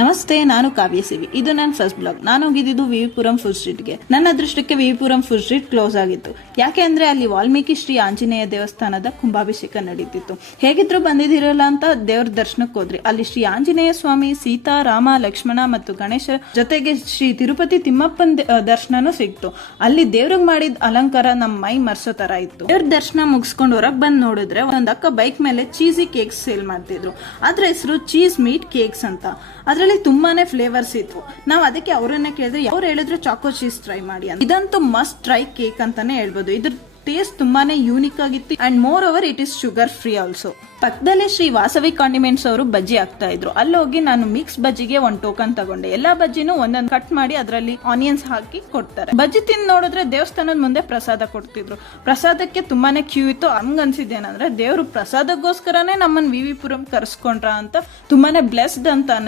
ನಮಸ್ತೆ, ನಾನು ಕಾವ್ಯ ಸಿವಿ. ಇದು ನನ್ನ ಫಸ್ಟ್ ಬ್ಲಾಗ್. ನಾನು ಹೋಗಿದ್ದು ವಿವಿಪುರಂ ಫುಡ್ ಸ್ಟ್ರೀಟ್ಗೆ. ನನ್ನ ಅದೃಷ್ಟಕ್ಕೆ ವಿವಿಪುರಂ ಫುಡ್ ಸ್ಟ್ರೀಟ್ ಕ್ಲೋಸ್ ಆಗಿತ್ತು. ಯಾಕೆ ಅಂದ್ರೆ ಅಲ್ಲಿ ವಾಲ್ಮೀಕಿ ಶ್ರೀ ಆಂಜನೇಯ ದೇವಸ್ಥಾನದ ಕುಂಭಾಭಿಷೇಕ ನಡೀತಿತ್ತು. ಹೇಗಿದ್ರು ಬಂದಿದಿರಲ್ಲ ಅಂತ ದೇವ್ರ ದರ್ಶನಕ್ಕೆ ಹೋದ್ರಿ. ಅಲ್ಲಿ ಶ್ರೀ ಆಂಜನೇಯ ಸ್ವಾಮಿ, ಸೀತಾ, ರಾಮ, ಲಕ್ಷ್ಮಣ ಮತ್ತು ಗಣೇಶ ಜೊತೆಗೆ ಶ್ರೀ ತಿರುಪತಿ ತಿಮ್ಮಪ್ಪನ ದರ್ಶನನೂ ಸಿಕ್ತು. ಅಲ್ಲಿ ದೇವ್ರಿಗೆ ಮಾಡಿದ ಅಲಂಕಾರ ನಮ್ಮ ಮೈ ಮರ್ಸೋ ತರ ಇತ್ತು. ದೇವ್ರ ದರ್ಶನ ಮುಗಿಸ್ಕೊಂಡು ಹೊರಗೆ ಬಂದು ನೋಡಿದ್ರೆ ಒಂದ್ ಅಕ್ಕ ಬೈಕ್ ಮೇಲೆ ಚೀಸಿ ಕೇಕ್ಸ್ ಸೇಲ್ ಮಾಡ್ತಿದ್ರು. ಅದ್ರ ಹೆಸರು ಚೀಸ್ ಮೀಟ್ ಕೇಕ್ಸ್ ಅಂತ. ಅದರಲ್ಲಿ ತುಂಬಾನೇ ಫ್ಲೇವರ್ಸ್ ಇತ್ತು. ನಾವು ಅದಕ್ಕೆ ಅವರನ್ನ ಕೇಳಿದ್ರೆ ಅವ್ರು ಹೇಳಿದ್ರು ಚಾಕೋ ಚೀಸ್ ಟ್ರೈ ಮಾಡಿ ಅಂತ. ಇದಂತೂ ಮಸ್ಟ್ ಟ್ರೈ ಕೇಕ್ ಅಂತಾನೆ ಹೇಳ್ಬೋದು. ಇದ್ರ ಟೇಸ್ಟ್ ತುಂಬಾನೇ ಯೂನಿಕ್ ಆಗಿತ್ತು and more over it is sugar free also. ಪಕ್ಕದಲ್ಲೇ ಶ್ರೀ ವಾಸವಿ ಕಾಂಡಿಮೆಂಟ್ಸ್ ಅವರು ಬಜ್ಜಿ ಹಾಕ್ತಾ ಇದ್ರು. ಅಲ್ಲಿ ಹೋಗಿ ನಾನು ಮಿಕ್ಸ್ ಬಜ್ಜಿಗೆ ಒಂದು ಟೋಕನ್ ತಗೊಂಡೆ. ಎಲ್ಲಾ ಬಜ್ಜಿನೂ ಒಂದೊಂದು ಕಟ್ ಮಾಡಿ ಅದರಲ್ಲಿ ಆನಿಯನ್ಸ್ ಹಾಕಿ ಕೊಡ್ತಾರೆ. ಬಜ್ಜಿ ತಿಂದು ನೋಡಿದ್ರೆ ದೇವಸ್ಥಾನದ ಮುಂದೆ ಪ್ರಸಾದ ಕೊಡ್ತಿದ್ರು. ಪ್ರಸಾದಕ್ಕೆ ತುಂಬಾನೇ ಕ್ಯೂ ಇತ್ತು. ಹಂಗ ಅನ್ಸಿದ್ದೇನಂದ್ರೆ ದೇವ್ರು ಪ್ರಸಾದಕ್ಕೋಸ್ಕರನೇ ನಮ್ಮನ್ನ ವಿವಿಪುರಂ ಕರ್ಸ್ಕೊಂಡ್ರ ಅಂತ ತುಂಬಾನೇ ಬ್ಲೆಸ್ಡ್ ಅಂತ